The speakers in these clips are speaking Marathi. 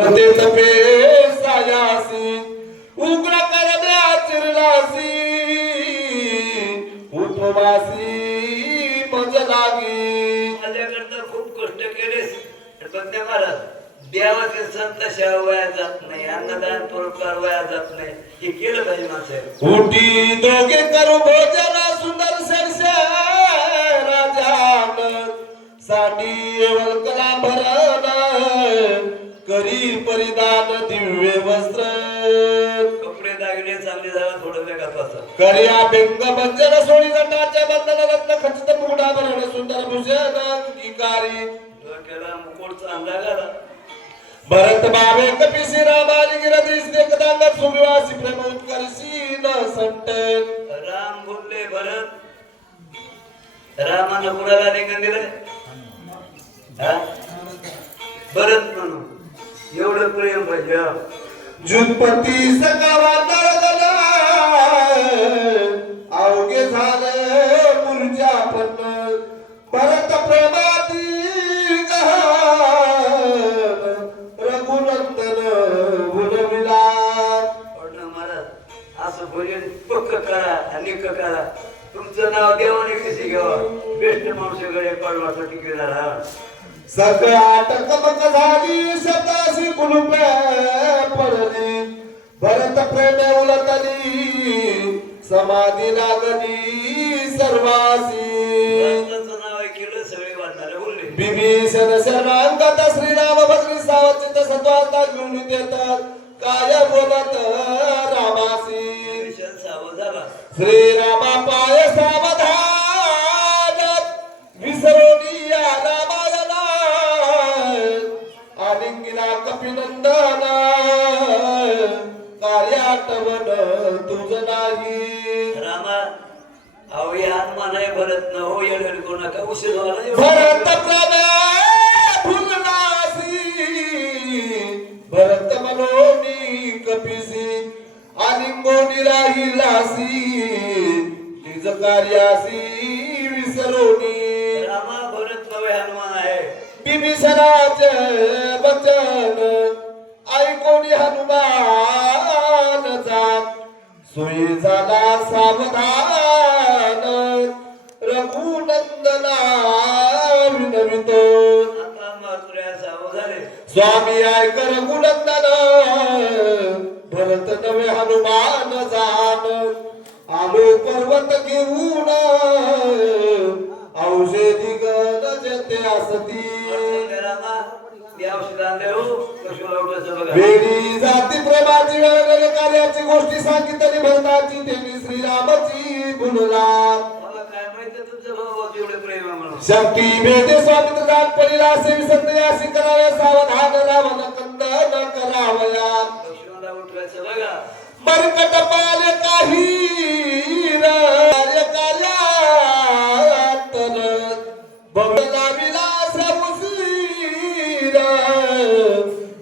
ते तपे सायासी उग्र करण्या चिरलासी उपवासी मज लागी. माझ्याकडनं खूप कष्ट केलेस महाराज देवाचे संत वया जात नाही अन्नदान पुरस्कार वया जात नाही. हे केलं पाहिजे माणसाने. उटी दोघे करू भोजन सुंदर सरसे साठी वल्कला भरण करी परिधान दिव्य वस्त्र. कपडे दागिने चांगले झाला थोडं वेगात असं. करिया बेंग बंजन सोळी जटाच्या बंधन रत्न खचित मुकुटा भरण सुंदर भूषण अंगीकारी. डोक्याला मुकुट चांगला घाला भरत बाबे कपिसी रामाली गिरदीस देखदांग सुविवासी प्रेम उत्कर्षी न संटन राम बोलले भरत. रामानं कुणाला निघून दिलं? भरत म्हणून. हा. जुनपती सकावा नळगला अवघे झाले मुरच्या पण भरत प्रेमाती रघुनंदन वाटलं महाराज असं भजन पक्क करा आणि क करा. तुमचं नाव देवाने कशी घ्यावा? बेस्ट माणसाकडे पाडवासाठी गेला. सगळ्या टकमक झाली शताशी कुलुपे पडली. भरत प्रेमे उलटली समाधी लागली सर्वासी विभीषण शरणांगत श्रीराम भद्री सावचित सत्वाता घेऊन देतात काय बोलत रामासी. श्रीरामा पाय कपिनंदन कार्याटवन तुझ नाही. रामा अहो या आहे भरत न हो येणार कोण नका. उशीर झाला भरत फुलनासी भरत मनोनी कपिसी. आलिंगोनी राहिलासी निज कार्यासी विसरोनी. रामा भरत नव्हे हनुमान आहे. बिभीषणाचे वचन सोयी झाला सावधान रघुनंदना विनवितो स्वामी ऐक रघुनंदन भरत नवे हनुमान जान. आलो पर्वत घेऊन औषधी गण जते असती वेळी जाती प्रेमाची वेगवेगळ्या कार्याची गोष्टी सांगितली भरताची देवी श्रीरामाची म्हणून? शक्ती भेटे स्वामी जात पडीला असे संदेयासी करावे सावधान रावण कंद न करावया मरकट पाले काही कार्य कार्यात बघला विलास उशीर.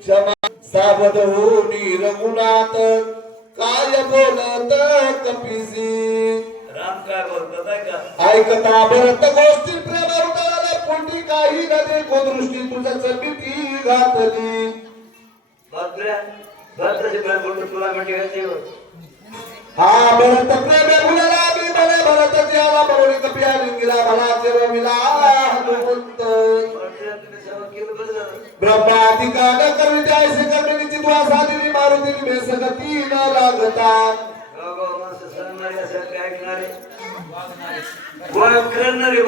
क्षमा सावध होनी रघुनाथ काय बोलत कपिसी. राम काय बोलतात ऐकता भरत गोष्टी प्रेम कोणती काही न देखो दृष्टी तुझ्या चलबीती घातली. भद्र्या भद्राची प्रेम बोलतो तुला म्हणजे घ्यायचे हा भरत प्रेमे मुलाला मी म्हणे भरत ज्याला म्हणून कपिया लिंगीला भला जेव मिला हनुमंत भद्र्या तुम्ही सेवा केलं बरं झालं. ब्रह्माधिकार मारुती मे सगती न लागता माणसं ऐकणारे. करणारे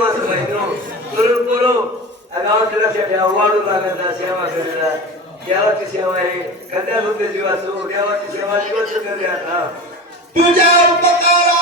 हो. वाढू लागत सेवा करायला देवाची सेवा आहे. कन्या होते देवाची सेवा तुझ्या उपकारात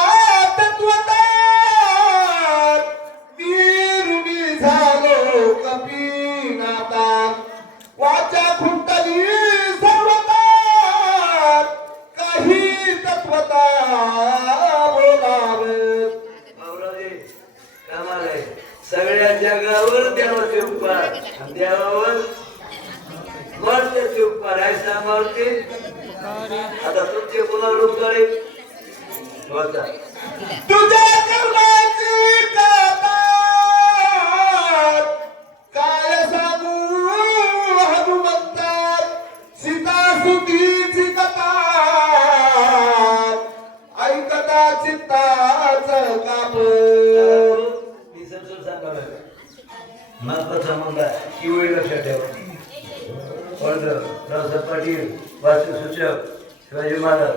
सुखीची कथा ऐकता चित्ताच काप मी समजून सांगावं महत्त्वाचा मुद्दा शिवळी लक्षात ठेवा. पांडव रावसाहेब पाटील वास्तू सूचक शिवाजी महाराज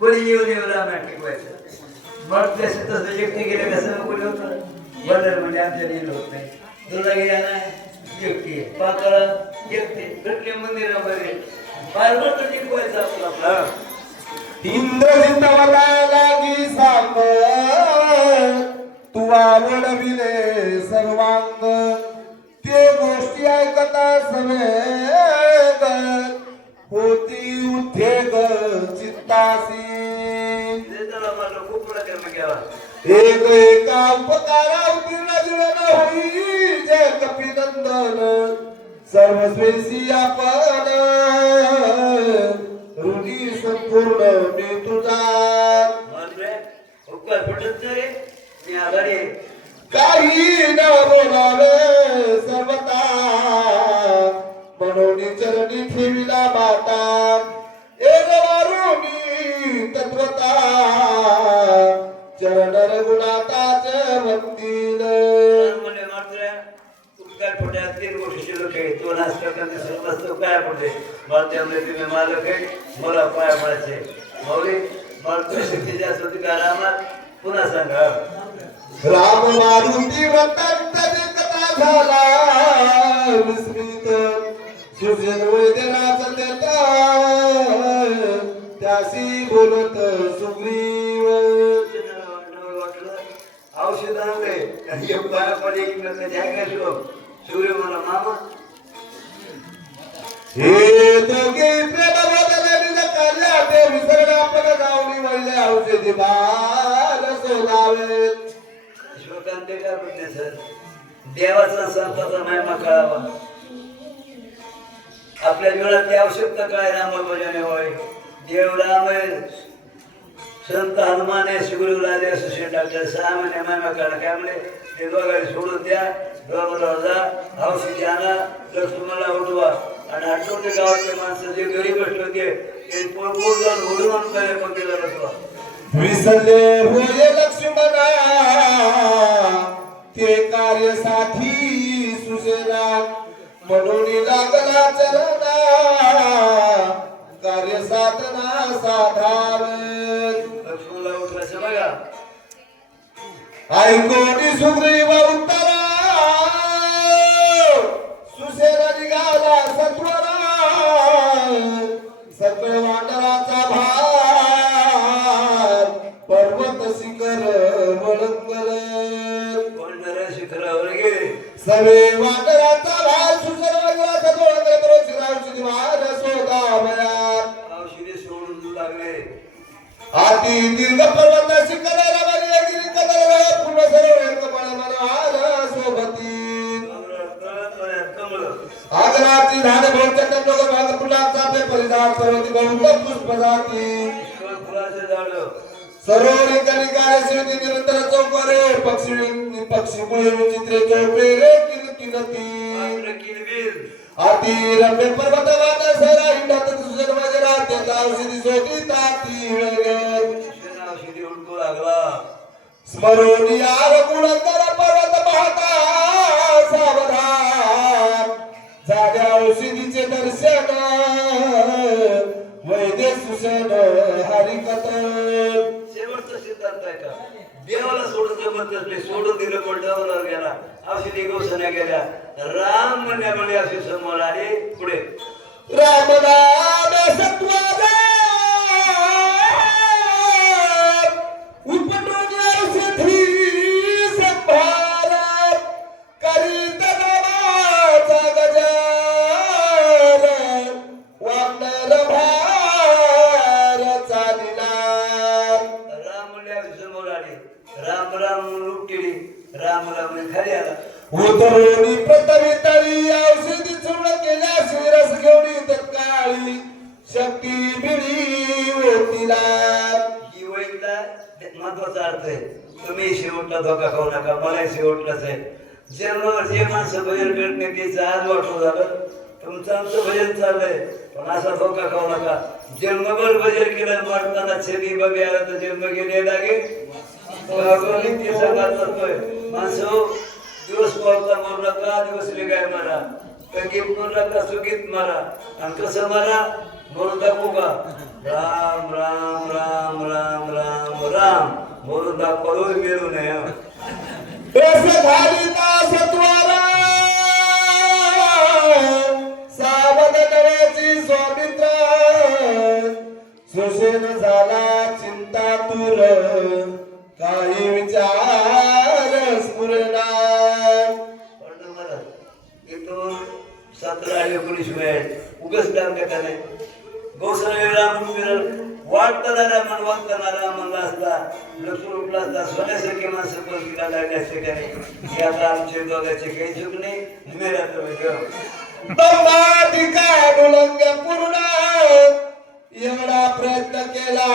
कोणी येऊन येऊन रामायण टिकवायचं मग तसे तसं व्यक्ती गेले कसं कोणी होतं? बंडर म्हणजे आमच्या लिहिलं होत नाही. तुला गेला नाही व्यक्ती पाकळा व्यक्ती भेटले मंदिरामध्ये. इंद्रजित लागी सांग तू आवडविले सर्वांग. ते गोष्टी ऐकता सवेग होती चित्तासी. खूप प्रकरण घ्यावा. एक एका उपकारा उत्तीर्ण जीवन होई जय कपिनंदन. सर्वस्वेसी आपण त्यामुळे तुम्ही आहे. मला पाया पडायचे. मला तुझी शक्ती जास्त होती का रामात पुन्हा सांगा. राम मारुती कथा झाला. विस्मित. वैद्यनाथ देता. त्यासी बोलत सुग्रीव. औषध आणले पाया पडले की कधी ऐकायचो सूर्य मला मामा. हे दोघे प्रेम बदलले कार्या ते विसरणे आपण गावली वळले औषधी बाल सोडावे शोकांते काय म्हणते सर देवाचा संताचा महिमा कळावा आपल्या जीवनात आवश्यकता काय रामभजने होय देव राम संत हनुमाने आहे सुग्रीव सुशील डॉक्टर सहा महिने महिमा करणं काय म्हणे ते दोघांनी सोडून द्या. दोघांना जा औषधी आणा लक्ष्मणाला उठवा. आणि आठवडे गावातले माणसं जे बसले होते ते पोळपोळ जाऊन उडून आणून काय मंदिरात बसवा. विसरले होय लक्ष्मणा ते कार्य साथी सुसेना म्हणून लागला चरणा कार्य साधना साधावे लक्ष्मणाला उठवायचं बघा. ऐकोनी सुग्रीव उत्तरा. सुसेना निघाला सत्वरा सकळ वानराचा भार. पर्वत शिखर वळंगर कोणत्या शिखरावर गेले सवे वानराचा फुलाचा पे परिधान सर्वती बहुमत पुष्प जाती फुलाचे झाड सरोवरी कलिकारे निरंतर चौकारे पक्षी पक्षी मुळे विचित्रे चौकरे रे किल किनती. आती रम्य पर्वत वाद सरा हिंडात सुजन वजरा त्याचा औषधी सोटी ताती वेगळे औषधी उडकू लागला स्मरोनी यार गुणकर पर्वत पाहता सावधान. झाल्या औषधीचे दर्शन. सोडून जमत सोडून दिलं पण गेला औषधी घोषणा केल्या. राम म्हणण्यामुळे असे समोर आले. पुढे. रामनाम सत्वादा करीत गजा गजार उतरवणी प्रथमी तळी औषधी चूर्ण केल्या शिरस घेऊन तत्काळी शक्ती मिळी होतीला. ही वैदला महत्त्वाचा अर्थ आहे. तुम्ही शेवटला धोका खाऊ नका मला शेवटलाच आहे. जन्मावर जे माणसं बहिर करणे त्याचं आज वाटलं झालं. तुमचं आमचं भजन चाललंय पण असा धोका खाऊ नका. जन्मभर भजन केलं मारताना छेदी बघे आला तर जन्म गेले लागे माणसं दिवस पावता मोर लागला दिवस लिगाय मारा. गीत मोर लागला सुगीत मारा. आणि कसं मारा म्हणून दाखवू का? राम राम राम राम राम राम. म्हणून दाखवून गेलो नाही हो. हं. झाला चिंता तुर सोन्यासारखे माणसं पण तिला लागले हे आता आमचे दोघांचे काही चूक नाही मेरा तर दंडाधिका डुलंग पूर्ण एवढा प्रयत्न केला.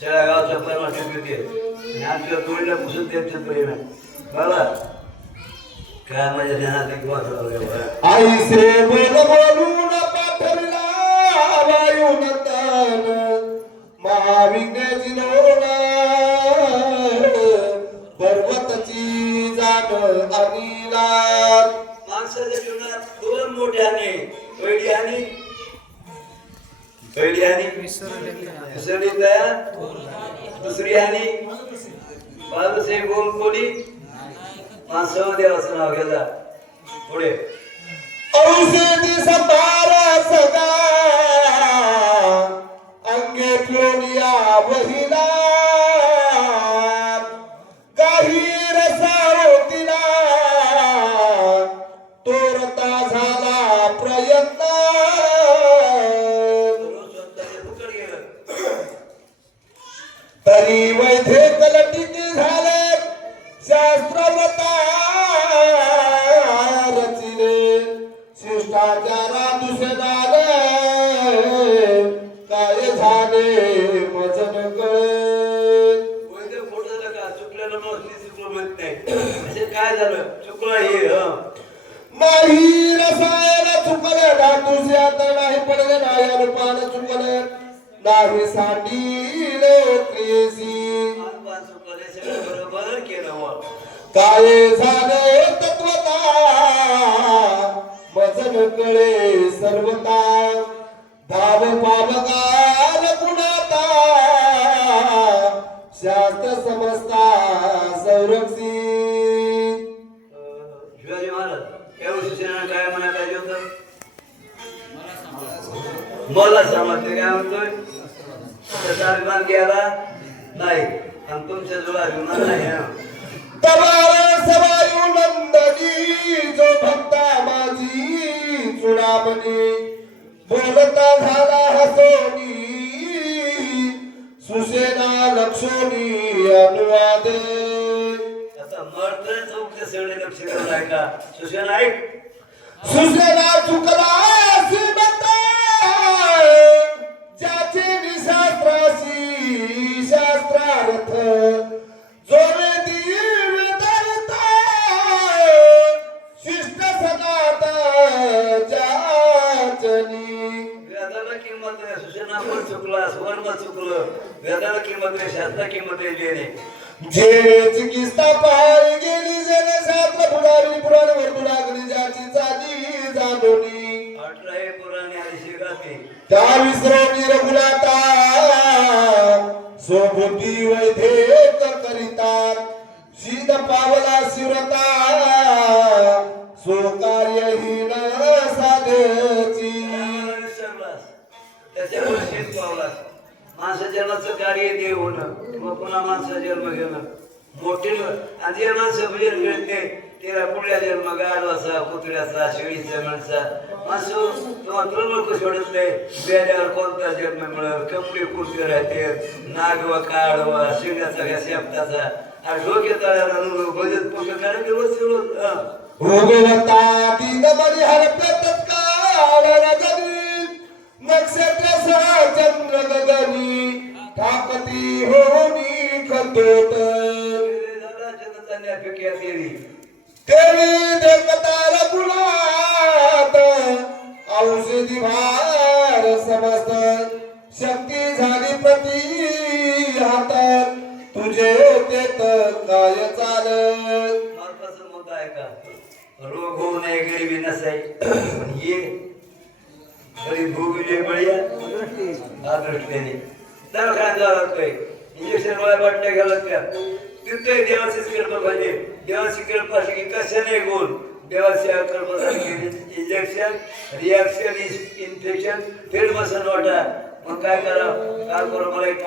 शेळागावच्या परमाठी होते आणि आमच्या तोडल्या पुसून त्यांचं प्रेम आहे बघा. काय माझ्या ध्यानात एक वाचलं. आई से बोल बोलून पाठविला वायुनंदन महाविघ्नेची लोण पर्वतची जाण अनिला माणसाच्या जीवनात दोन मोठे आणि. पहिली आणि दुसरी दया दुसरी आणि बालसे बोल कोणी? माणसावर देवाचं नाव घ्यायला पुढे. औषधी सतारा सदा. अंगे फ्लोनिया बहिला तरी वैधे कलटी काय झाले तत्वता? वचन कळे सर्वता. धाव पावकाल कुणाता? शास्त्र समजता संरक्षी. शिवाजी महाराज एवढं शिक्षणाला काय म्हणायला पाहिजे होतं? मला समजते काय म्हणतोय त्याचा अभिमान घ्यायला नाही. आणि तुमच्या जुळा अभिमान नाही सवायू नंदनी जो भक्ता माझी चुडामणी बोलता झाला हसोनी सुसेना लक्षोनी अनुवादे सुसेना चुकला श्रीमंत ज्याचे निशास्त्राशी शास्त्रार्थ जे चिकित्सा पाहायला गेली जण शास्त्र पुढारी पुराण वर्तुळाकडे ज्याची चाली जाणवली अठरा हे पुराणे शिगाते त्या विसरवणी रघुनाथा सोबती वैधेक करितात शीत पावला शिवरता सो कार्यहीन साधेची. शेत पावलास माणसा जन्माचं कार्य देव होणं मग पुन्हा माणसा जन्म घेणं मोठे आणि जे माणसं मिळते. तिला पुढल्या जन्म गाडवाचा कुत्र्याचा शेळीचा माणसा. माणसं किंवा लोक सोडत नाही बेड्यावर कोणता जन्म मिळत कपडे कुठे राहते नागवा काढवा शेण्याचा घ्या शेपटाचा. हा डोके तळ्याला भजत पुढे कारण दिवस सुरू नक्षत्र सह चंद्र गगनी ठाकती होनी खतोट तेरी देवता रघुनाथ औषधी भार समस्त. शक्ती झाली प्रति हातात. तुझे तेत काय चालत? मालपासून मुद्दा आहे का? रोग होऊ नये गरीबी नसाय पण ये बरी भोगली बळीया. अदृष्टीने दवाखान्यात जावं लागतोय. इंजेक्शन गोळ्या बाटल्या घालत का तिथे देवाचीच कृपा पाहिजे. देवाची कृपा असली की कशाने गुण? देवाची कृपा इंजेक्शन रिॲक्शन इन्फेक्शन फेड बसून वाटा. मग काय करा काय करू? मला एक